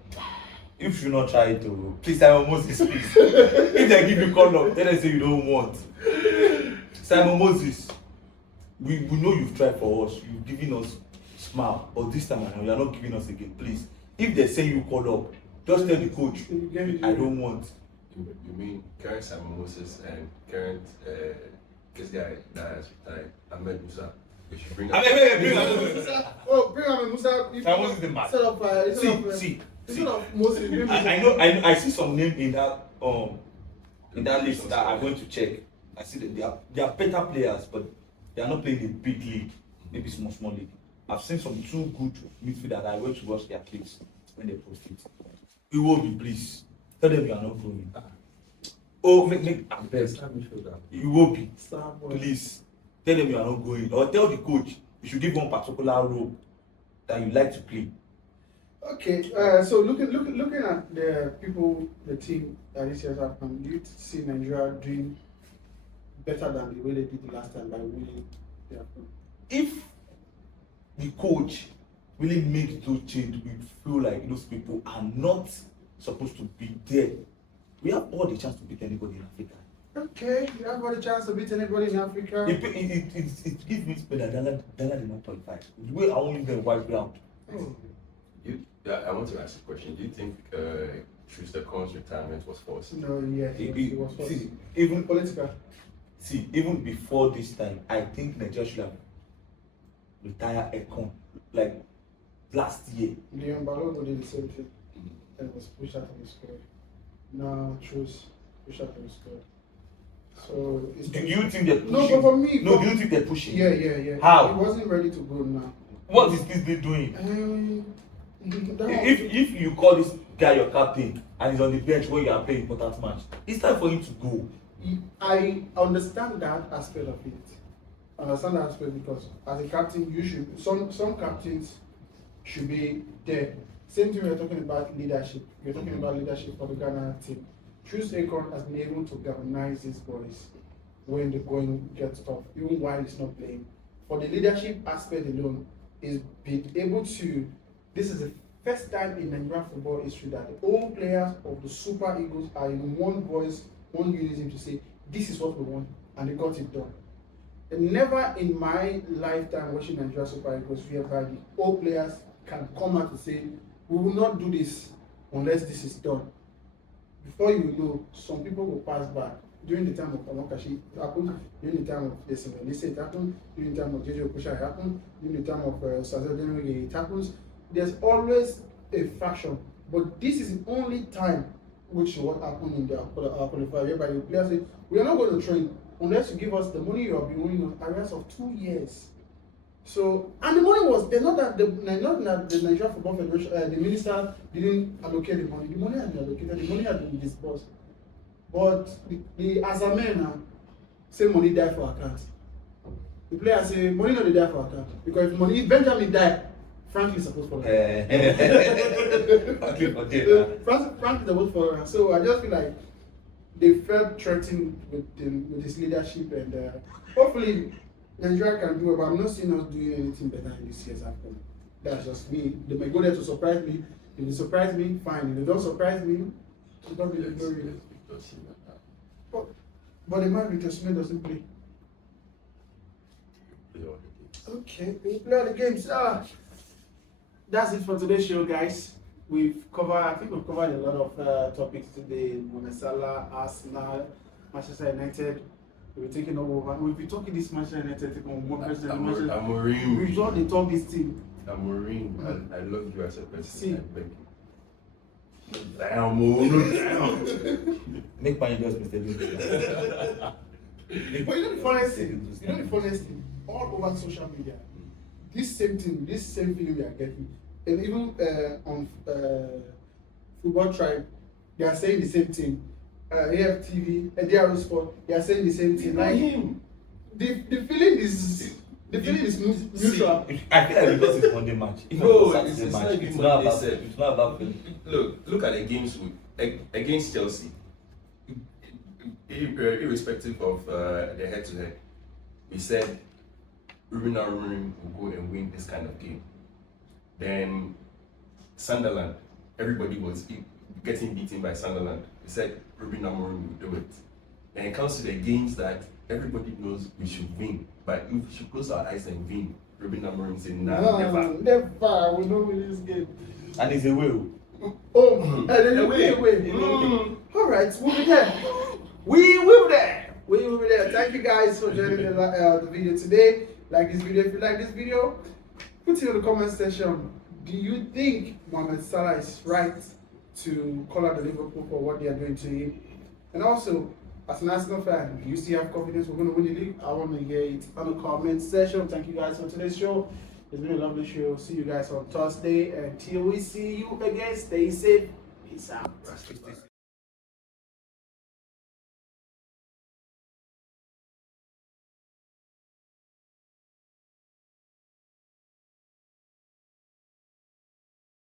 if you not try to, please Simon Moses, please. If they give you call up, tell them say you don't want. Simon Moses, we know you've tried for us. You've given us smile, but this time around you are not giving us again. Please, if they say you call up, just tell the coach. You get it? I don't want. You mean current Simon Moses and current this guy that has retired, Ahmed Musa. We should bring up. Oh, bring on Musa. Simon Moses is the man. Instead of See. instead of Moses, bring I know. I see some name in that list that I'm going to check. I see that they are better players, but they are not playing in big league, maybe small league. I've seen some two good midfielders. I went to watch their clips when they post it. You will be please. Tell them you are not going. Oh, make best. You will be. Please. Tell them you are not going. Or tell the coach you should give one particular role that you like to play. Okay, so looking at the people, the team that this year's happened, do you see Nigeria doing better than the way they did the last time by winning the AFCON? If the coach really makes those changes, we feel like those people are not supposed to be there. We have all the chance to beat anybody in Africa. Okay, you have got a chance to beat anybody in Africa. It gives me space that Ghana did not qualify. The way I only them white ground. Oh. I want to ask a question. Do you think Schuster Korn's retirement was forced? No, yeah, it was forced. See, even Political. See, even before this time, I think Nigeria should have retired Ekon like last year. Leon Balogun did the same thing. And was pushed out of the squad. Now choose push out of the squad. So it's Do you think they're pushing? no, but for me, No, do you think they're pushing? Yeah. How? He wasn't ready to go now. What is this doing? If you call this guy your captain and he's on the bench when you are playing important match, it's time for him to go. I understand that aspect of it. I understand that aspect because as a captain, you should some captains should be there. Same thing we're talking about leadership. We're talking about leadership for the Ghana team. Choose Akon has been able to galvanize these boys when the going gets tough, even while he's not playing. For the leadership aspect alone, is being able to. This is the first time in Nigerian football history that the old players of the Super Eagles are in one voice, one unison to say, this is what we want, and they got it done. And never in my lifetime watching Nigeria Super Eagles whereby the old players can come out and say, we will not do this unless this is done. Before you know, some people will pass back. During the time of Amakashi, it happened. During the time of Desimelise, it happened. During the time of Jojo Kusha, it happened. During the time of Sazel Denwege, it happens. There's always a faction, but this is the only time which what happened in the qualifier, whereby the players say, we are not going to train unless you give us the money you have been owing us areas of 2 years. So, and the money was, not that the Nigeria Football Federation, the minister didn't allocate the money. The money had been allocated, the money had been disbursed. But the Azamena say money die for account. The players say money not die for account. Because if Benjamin died, Frank is supposed to follow. Frank is supposed to follow. So I just feel like they felt threatened with his leadership, and hopefully Nigeria can do it, but I'm not seeing us doing anything better in this year's AFCON. That's just me. They may go there to surprise me. If they surprise me, fine. If they don't surprise me, it's not really glory. But the man with Smith doesn't play. Okay, we play all the games. That's it for today's show, guys. I think we've covered a lot of topics today. Mohamed Salah, Arsenal, Manchester United. We'll be taking over. We'll be talking this Manchester United taking on one person. Amorim. We thought they talk this team. Amorim, I love you as a person. See. Down. Make my investment. But you know the funniest thing? All over social media, this same thing, this same feeling we are getting, and even on Football Tribe, they are saying the same thing. AFTV and DRO Sport, they are saying the same thing. Like him, the feeling is neutral. I feel like because it's Monday match. No, It's not about feeling. Look at the games against Chelsea. Irrespective of the head-to-head, we said Ruben Amorim will go and win this kind of game. Then Sunderland, everybody was getting beaten by Sunderland. We said Ruben Amorim will do it. And it comes to the games that everybody knows we should win, but if we should close our eyes and win, Ruben Amorim said, nah, never. Never. We don't win this game. And it's a will. Away. All right, we'll be there. We will be there. We will be there. Thank you guys for joining the video today. Like this video. If you like this video, put it in the comment section. Do you think Mohamed Salah is right to call out the Liverpool for what they are doing to him? And also, as an Arsenal fan, do you still have confidence we're going to win the league? I want to hear it on the comment section. Thank you guys for today's show. It's been a lovely show. See you guys on Thursday. Until we see you again, stay safe. Peace out.